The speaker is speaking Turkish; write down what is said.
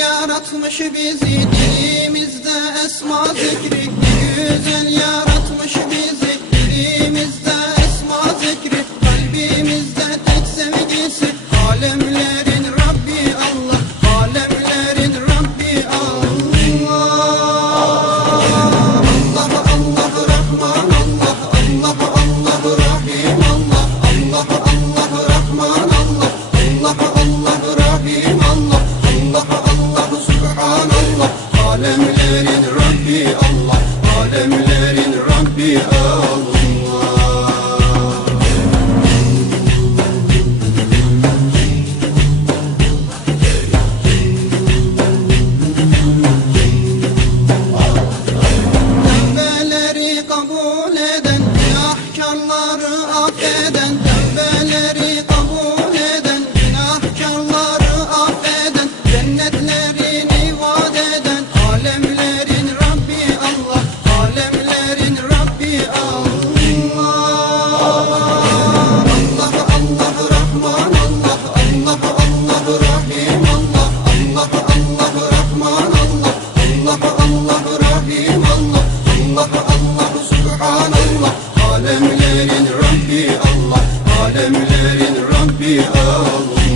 yaratmış bizi dilimizde esma zikri güzel yaratmış Rabbi Allah Alemlerin Rabbi Allah. Kabul eden, ahkarları affeden Alemlerin Rabbi Allah. Alemlerin Rabbi Allah.